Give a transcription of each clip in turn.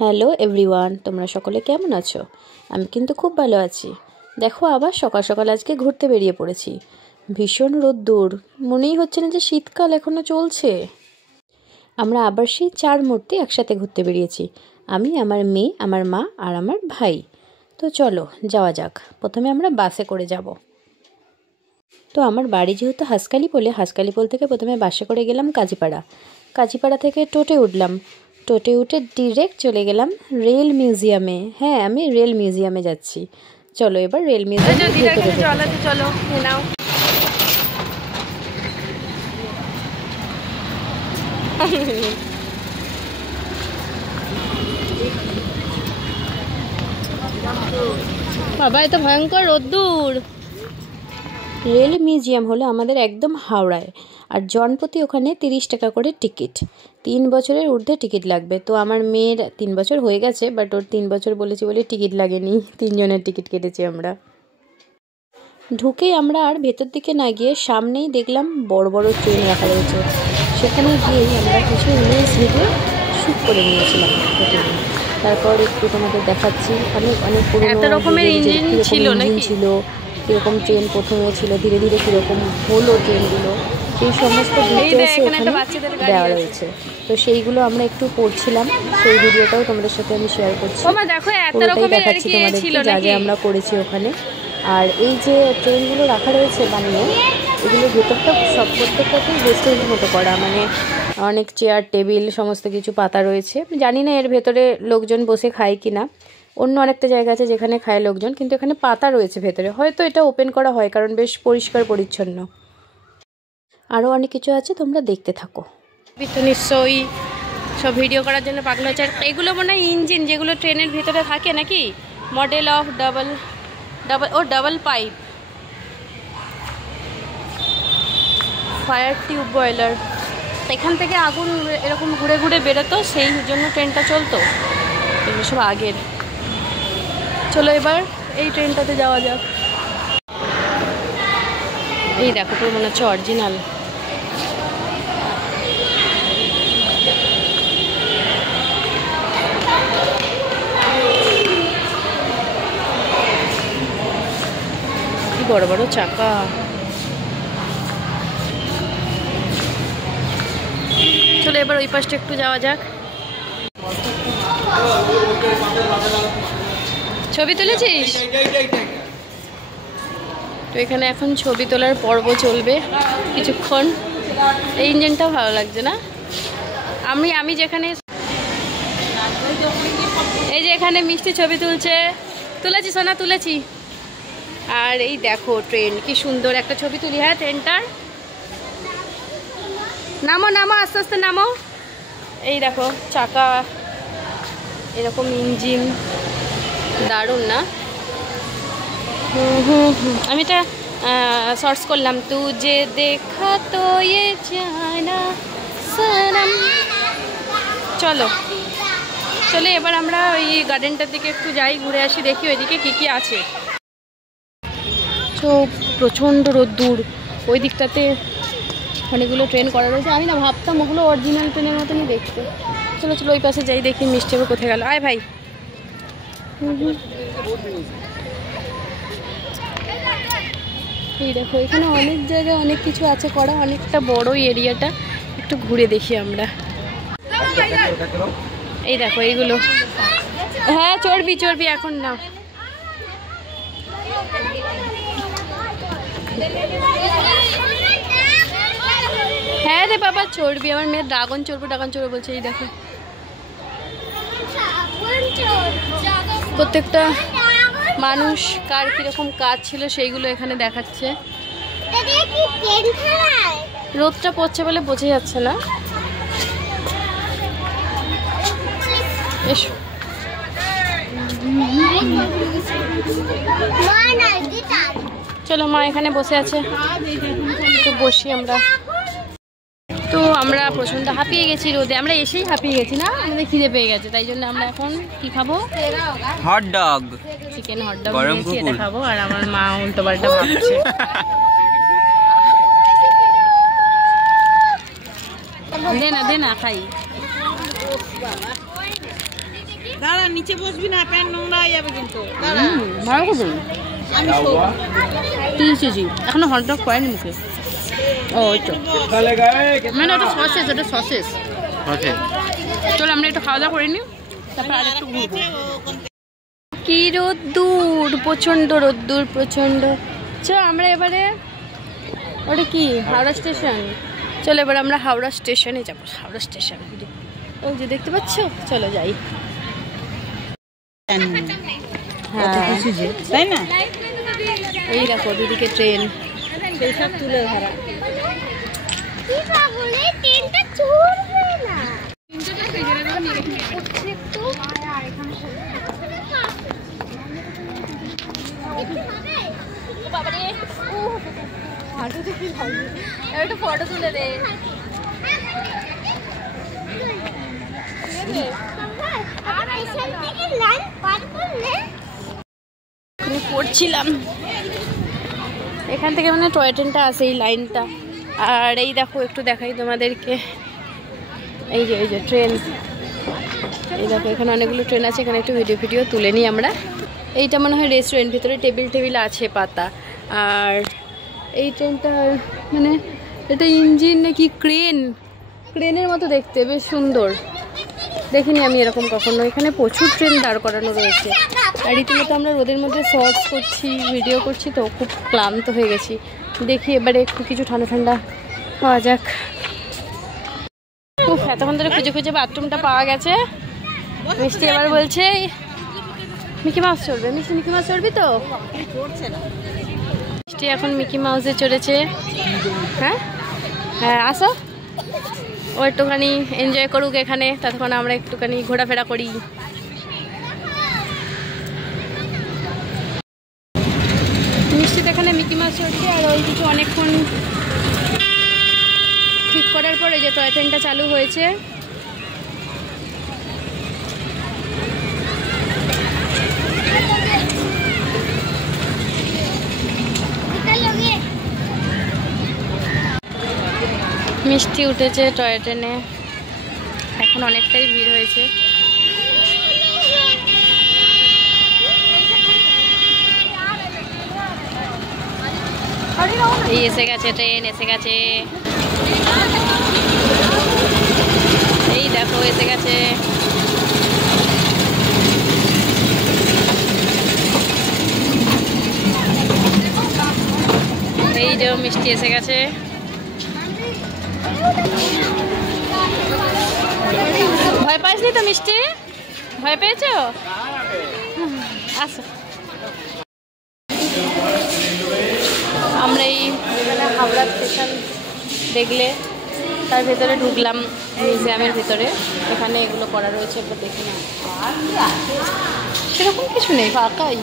Hello everyone, তোমরা সকলে কেমন আছো? আমি কিন্তু খুব ভালো আছি। দেখো, আবার সকাল সকাল আজকে ঘুরতে বেরিয়ে পড়েছি। ভীষণ রোদ্দুর, মনেই হচ্ছে না যে শীতকাল এখনো চলছে। আমরা আবার সেই 4 মূর্তি একসাথে ঘুরতে বেরিয়েছি। আমি, আমার মেয়ে, আমার মা আর আমার ভাই। তো চলো যাওয়া যাক। প্রথমে আমরা বাসে করে যাব। তো আমার বাড়ি যেহেতু হাসকালিপোল থেকে প্রথমে বাসে করে গেলাম কাজীপাড়া থেকে টোটো উঠলাম। টোটো উঠে ডিরেক্ট চলে গেলাম রেল মিউজিয়ামে। হ্যাঁ, আমি রেল মিউজিয়ামে যাচ্ছি। চলো এবার রেল মিউজিয়ামে চলো নাও। বাবা, এত ভয়ঙ্কর রোদ্দুর। রেল মিউজিয়াম হলো আমাদের একদম হাওড়ায়, আর জনপ্রতি ওখানে 30 টাকা করে টিকিট। 3 বছরের ঊর্ধ্বে টিকিট লাগবে। তো আমার মেয়ের 3 বছর হয়ে গেছে, বাট ওর 3 বছর বলেছি বলে টিকিট লাগেনি। 3 জনের টিকিট কেটেছি আমরা। ঢুকেই আমরা আর ভেতর দিকে না গিয়ে সামনেই দেখলাম বড় বড় ট্রেন রাখা রয়েছে। সেখানে গিয়েই আমরা কিছু রিলস ভিডিও শ্যুট করে নিয়েছিলাম। তারপর একটু তোমাদের দেখাচ্ছি। অনেক পুরোনো রকমের ইঞ্জিন ছিল, কীরকম ট্রেন প্রথমে ছিল, ধীরে ধীরে কীরকম হলো ট্রেনগুলো, সেই সমস্ত ডিটেলস এখানে দেওয়া রয়েছে। তো সেইগুলো আমরা একটু পড়ছিলাম। সেই ভিডিওটাও তোমাদের সাথে আমি শেয়ার করছি। পুরোটাই দেখাচ্ছি তোমাদেরকে যা যা আমরা করেছি ওখানে। আর এই যে ট্রেনগুলো রাখা রয়েছে বানিয়ে, এগুলোর ভেতরটা প্রত্যেকটাতেই রেস্টুরেন্টের মতো করা, মানে অনেক চেয়ার টেবিল সমস্ত কিছু পাতা রয়েছে। জানি না এর ভেতরে লোকজন বসে খায় কি না। অন্য আরেকটা জায়গা আছে যেখানে খায় লোকজন, কিন্তু এখানে পাতা রয়েছে ভেতরে। হয়তো এটা ওপেন করা হয়, কারণ বেশ পরিষ্কার পরিচ্ছন্ন। আরও অনেক কিছু আছে, তোমরা দেখতে থাকো। তো নিশ্চয়ই সব ভিডিও করার জন্য পাগল হচ্ছে। আর এগুলো মনে হয় ইঞ্জিন, যেগুলো ট্রেনের ভিতরে থাকে নাকি, model of double pipe fire tube boiler. এখান থেকে আগুন এরকম ঘুরে ঘুরে বেরোতো, সেই জন্য ট্রেনটা চলতো। এগুলো সব আগের। চলো এবার এই ট্রেনটাতে যাওয়া যাক। এই দেখো, পুরো মনে হচ্ছে অরিজিনাল। কি বড় বড় চাকা। চলো এবার ওই পাশটা একটু যাওয়া যাক। ছবি তুলেছিস? তো এখানে এখন ছবি তোলার পর্ব চলবে কিছুক্ষণ। এই ইঞ্জিনটাও ভালো লাগছে না? আমি যেখানে, এই যে এখানে মিষ্টি ছবি তুলেছি সোনা, তুলেছি। আর এই দেখো ট্রেন, কি সুন্দর একটা ছবি তুলি। হ্যাঁ, ট্রেনটার নামো আস্তে আস্তে নামো। এই দেখো চাকা, এরকম ইঞ্জিন, দারুণ না? আমি এটা সার্চ করলাম, তুজে দেখা তো ये जाना सनम। চলো এবার আমরা ওই গার্ডেনটার দিকে একটু যাই, ঘুরে আসি, দেখি ওইদিকে কি আছে। তো প্রচণ্ড রোদ্দুর। ওই দিকটাতে অনেকগুলো ট্রেন করা রয়েছে। আমি না ভাবতাম ওগুলো অরিজিনাল ট্রেনের মতনই দেখতে। চলো ওই পাশে যাই, দেখি মিষ্টি হবে কোথায় গেল। আয় ভাই। এই দেখো, এখানে অনেক জায়গায় অনেক কিছু আছে করা, অনেকটা বড় এরিয়াটা। একটু ঘুরে দেখি আমরা। এই দেখো এইগুলো। হ্যাঁ, চর্বি এখন না। হ্যাঁ রে বাবা, চর্বি। আমার মেয়ের ড্রাগন চড়বো বলছে। এই দেখো প্রত্যেকটা মানুষ কার কিরকম কাজ ছিল সেইগুলো এখানে দেখাচ্ছে। রোদটা পড়ছে বলে বোঝা যাচ্ছে না। এসো। চলো, মা এখানে বসে আছে, একটু বসি আমরা। তো আমরা প্রচণ্ড হাঁপিয়ে গেছি রোদে। আমরা এসেই হাঁপিয়ে গেছি না, আমাদের খিদে পেয়ে গেছে। তাই জন্য আমরা এখন কি খাবো? হটডগ, চিকেন হটডগ নিয়েছি, এটা খাবো। আর আমার মা উল্টো পাল্টা ভাবছে। দে না খাই। দাঁড়া, নিচে বসবি না, প্যান্ট নোংরা হয়ে যাবে কিন্তু। ভালো করে আমি এখনো হট ডগ করেনি মুখে। ও ওই তো মানে ওটা সসেস, ওটা সসেস। চলো আমরা একটু খাওয়া দাওয়া করে নিই, তারপর আর একটু ঘুরবো। কি রোদ্দুর, প্রচণ্ড রোদ্দুর, প্রচণ্ড। চলো আমরা এবারে, ওটা কি হাওড়া স্টেশন, চলো এবার আমরা হাওড়া স্টেশনে যাবো। হাওড়া স্টেশন ওই যে দেখতে পাচ্ছ, চলো যাই। তাই না, এই দেখো দুদিকে ট্রেন, সেই সব তুলে ধরা। একটু ফটো তুলে দে। পড়ছিলাম এখান থেকে, মানে টয় ট্রেনটা আছে এই লাইনটা। আর এই দেখো একটু দেখাই তোমাদেরকে, এই যে ট্রেন, এই দেখো এখানে অনেকগুলো ট্রেন আছে। এখানে একটু ভিডিও তুলে নিই আমরা। এইটা মনে হয় রেস্টুরেন্ট, ভিতরে টেবিল আছে পাতা। আর এই ট্রেনটা মানে এটা ইঞ্জিন নাকি ক্রেনের মতো দেখতে, বেশ সুন্দর, দেখিনি আমি এরকম কখনো। এখানে প্রচুর ট্রেন দাঁড় করানো রয়েছে। আর রীতিমতো আমরা রোদের মধ্যে শর্টস করছি, ভিডিও করছি, তো খুব ক্লান্ত হয়ে গেছি। দেখি এবারে একটু কিছু ঠান্ডা পাওয়া যাক। খুব এতক্ষণ ধরে খুঁজে বাথরুমটা পাওয়া গেছে। মিষ্টি এবার বলছে মিকি মাউস চড়বে। মিকি মাউস চড়বি তো? মিষ্টি এখন মিকি মাউসে চড়েছে। হ্যাঁ হ্যাঁ, আসো, ও একটুখানি এনজয় করুক এখানে, ততক্ষণ আমরা একটুখানি ঘোরাফেরা করি। মিষ্টি এখানে মিকি মাউস চড়ছে। আর ওই কিছু অনেকক্ষণ ঠিক করার পরে যে টয় ট্রেনটা চালু হয়েছে। মিষ্টি উঠেছে টয় ট্রেনে, এখন অনেকটাই ভিড় হয়েছে। এই এসে গেছে ট্রেন, এসে গেছে, এই দেখো এসে গেছে। এই যে মিষ্টি এসে গেছে। ভয় পাসনি তো মিষ্টি? ভয় পেয়েছো? আসো, আমরা এই হাওড়া স্টেশন দেখলে তার ভেতরে ঢুকলাম, মিউজিয়ামের ভেতরে। এখানে এগুলো করা রয়েছে, একবার দেখি না। সেরকম কিছু নেই, ফাঁকাই।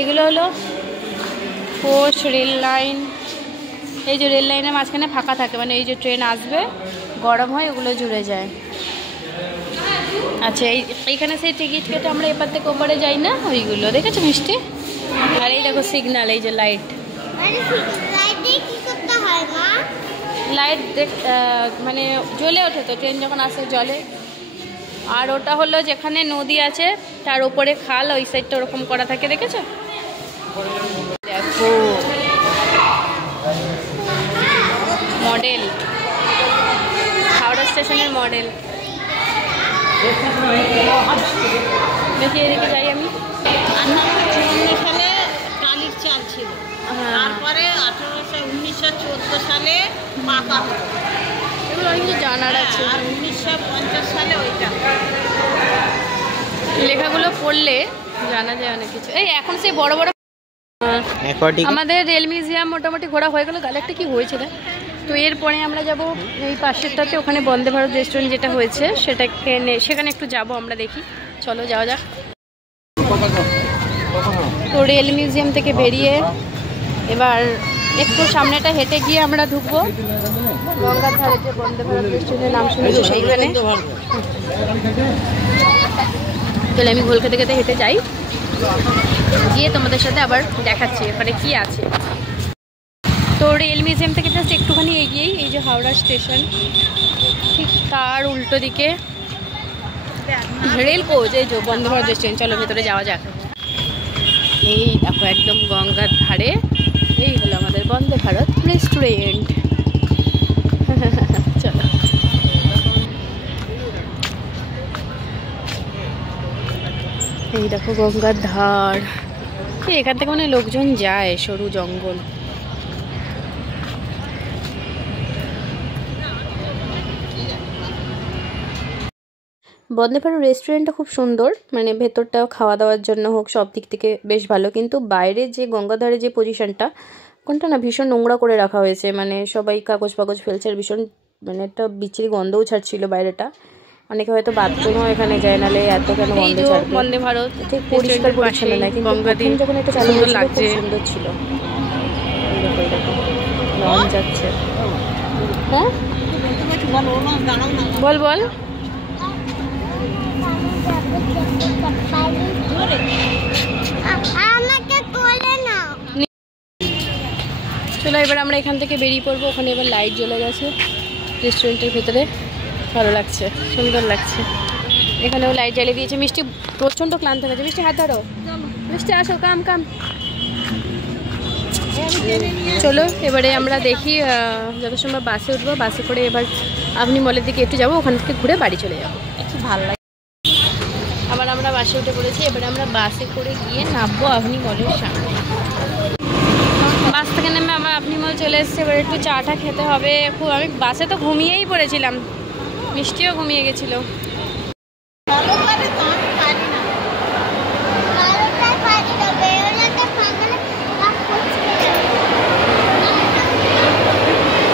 এগুলো হলো কোচ রেল লাইন। এই যে রেল লাইনের মাঝখানে ফাঁকা থাকে, মানে এই যে ট্রেন আসবে, গরম হয়, ওগুলো জুড়ে যায়। আচ্ছা, এইখানে সেই টিকিট কেটে আমরা এপার থেকে ওপারে যাই না, ওইগুলো দেখেছো মিষ্টি? আর এই দেখো সিগন্যাল, এই যে লাইট, লাইট মানে জ্বলে ওঠে তো ট্রেন যখন আসে, জলে। আর ওটা হলো যেখানে নদী আছে তার উপরে খাল, ওই সাইডটা ওরকম করা থাকে, দেখেছো? দেখো মডেল, হাওড়া স্টেশনের মডেল। দেখি এদিকে যাই আমি। 1954 সালে টালির চাল ছিল, তারপরে 1914 সালে পাকা হলো। এগুলো অনেক কিছু জানার আছে। আর 1950 সালে ওইটা। লেখাগুলো পড়লে জানা যায় অনেক কিছু। এই এখন সেই বড় বড় আমাদের রেল মিউজিয়াম মোটামুটি ঘোরা হয়ে গেল। গালে একটা কি হয়েছিল, তো এরপরে আমরা যাব এই পাশেরটাতে, ওখানে বন্দে ভারত রেস্টুরেন্ট যেটা হয়েছে সেটাকে, সেখানে একটু যাব আমরা, দেখি। চলো যাওয়া যাক। তো রেল মিউজিয়াম থেকে বেরিয়ে এবার একটু সামনেটা হেঁটে গিয়ে আমরা ঢুকবো গঙ্গার ধারে, যে বন্দে ভারত রেস্টুরেন্টের নাম শুনেছি সেইখানে। তাহলে আমি ঘোল খেতে খেতে হেঁটে যাই, গিয়ে তোমাদের সাথে আবার দেখাচ্ছি এখানে কি আছে। তো রেল মিউজিয়াম থেকে জাস্ট একটুখানি এগিয়েই এই যে হাওড়া স্টেশন, ঠিক তার উল্টো দিকে রেল কোচ, এই যে বন্দে ভারত রেস্টুরেন্ট। চলো ভেতরে যাওয়া যাক। এই দেখো একদম গঙ্গার ধারে এই হলো আমাদের বন্দে ভারত রেস্টুরেন্ট। চলো এই দেখো গঙ্গার ধার। এখান থেকে মানে লোকজন যায়, সরু জঙ্গল। বন্দে ভারত রেস্টুরেন্টটা খুব সুন্দর, মানে ভেতরটাও খাওয়া দাওয়ার জন্য হোক সব দিক থেকে বেশ ভালো, কিন্তু বাইরে যে গঙ্গাধারে যে পজিশনটা কোনটা না ভীষণ নোংরা করে রাখা হয়েছে, মানে সবাই কাগজ ফাগজ ফেলছে, আর ভীষণ মানে একটা বিচ্ছিরি গন্ধও ছাড়ছিল বাইরেটা। অনেকে হয়তো বাথরুমও এখানে যায়, নাহলে এত কেন গন্ধ ছাড়বে। বন্দে ভারত ঠিক পরিষ্কার পরিচ্ছন্ন নয়, কিন্তু প্রথম যখন এটা চালু হয়েছিল খুব সুন্দর ছিল। লঞ্চ যাচ্ছে। হ্যাঁ বল বল। চলো এবার আমরা এখান থেকে বেরিয়ে পড়বো। ওখানে এবার লাইট জ্বলে গেছে রেস্টুরেন্টের ভেতরে, ভালো লাগছে, সুন্দর লাগছে। এখানেও লাইট জ্বালিয়ে দিয়েছে। মিষ্টি প্রচণ্ড ক্লান্ত হয়ে গেছে। মিষ্টি হাত ধরো, মিষ্টি আসো, কাম কাম। চলো এবারে আমরা দেখি যত সময় বাসে উঠবো, বাসে করে এবার আপনি মলের দিকে একটু যাবো, ওখান থেকে ঘুরে বাড়ি চলে যাবো। একটু ভালো লাগে। আবার আমরা বাসে উঠে পড়েছি। এবারে আমরা বাসে করে গিয়ে নামবো আপনি মলের সামনে। বাস থেকে নেমে আমার আপনি মল চলে এসছে। এবার একটু চাটা খেতে হবে। খুব আমি বাসে তো ঘুমিয়েই পড়েছিলাম, মিষ্টিও ঘুমিয়ে গেছিলো।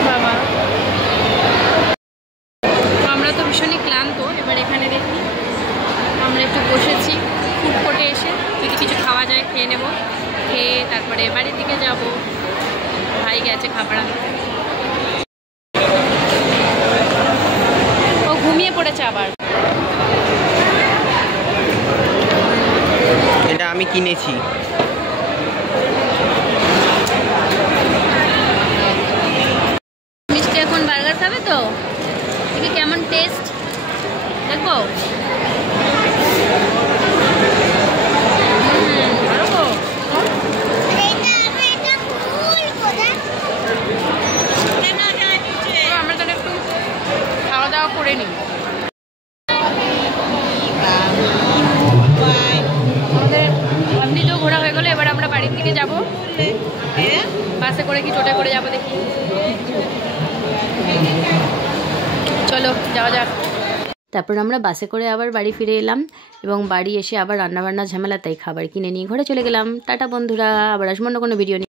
বাবা আমরা তো ভীষণই ক্লান্ত। এবার এখানে দেখি আমরা একটু বসেছি ফুড কোর্টে এসে, যদি কিছু খাওয়া যায় খেয়ে নেব, খেয়ে তারপরে বাড়ির দিকে যাব। ভাই গেছে খাবার আনতে, ও ঘুমিয়ে পড়েছে আবার। এটা আমি কিনেছি। মিষ্টি এখন বার্গার খাবে তো, দেখি কেমন টেস্ট দেখবো। আমরা তাহলে একটু খাওয়া দাওয়া করে নিই। আমাদের আপনি তো ঘোরা হয়ে গেলো। এবার আমরা বাড়ির দিকে যাবো। বাসে করে কি টোটো করে যাবো দেখি। চলো যাওয়া যাক। তারপর আমরা বাসে করে আবার বাড়ি ফিরে এলাম, এবং বাড়ি এসে আবার রান্নাবান্না ঝামেলা, তাই খাবার কিনে নিয়ে ঘরে চলে গেলাম। টাটা বন্ধুরা, আবার আসবো অন্য কোনো ভিডিও নিয়ে।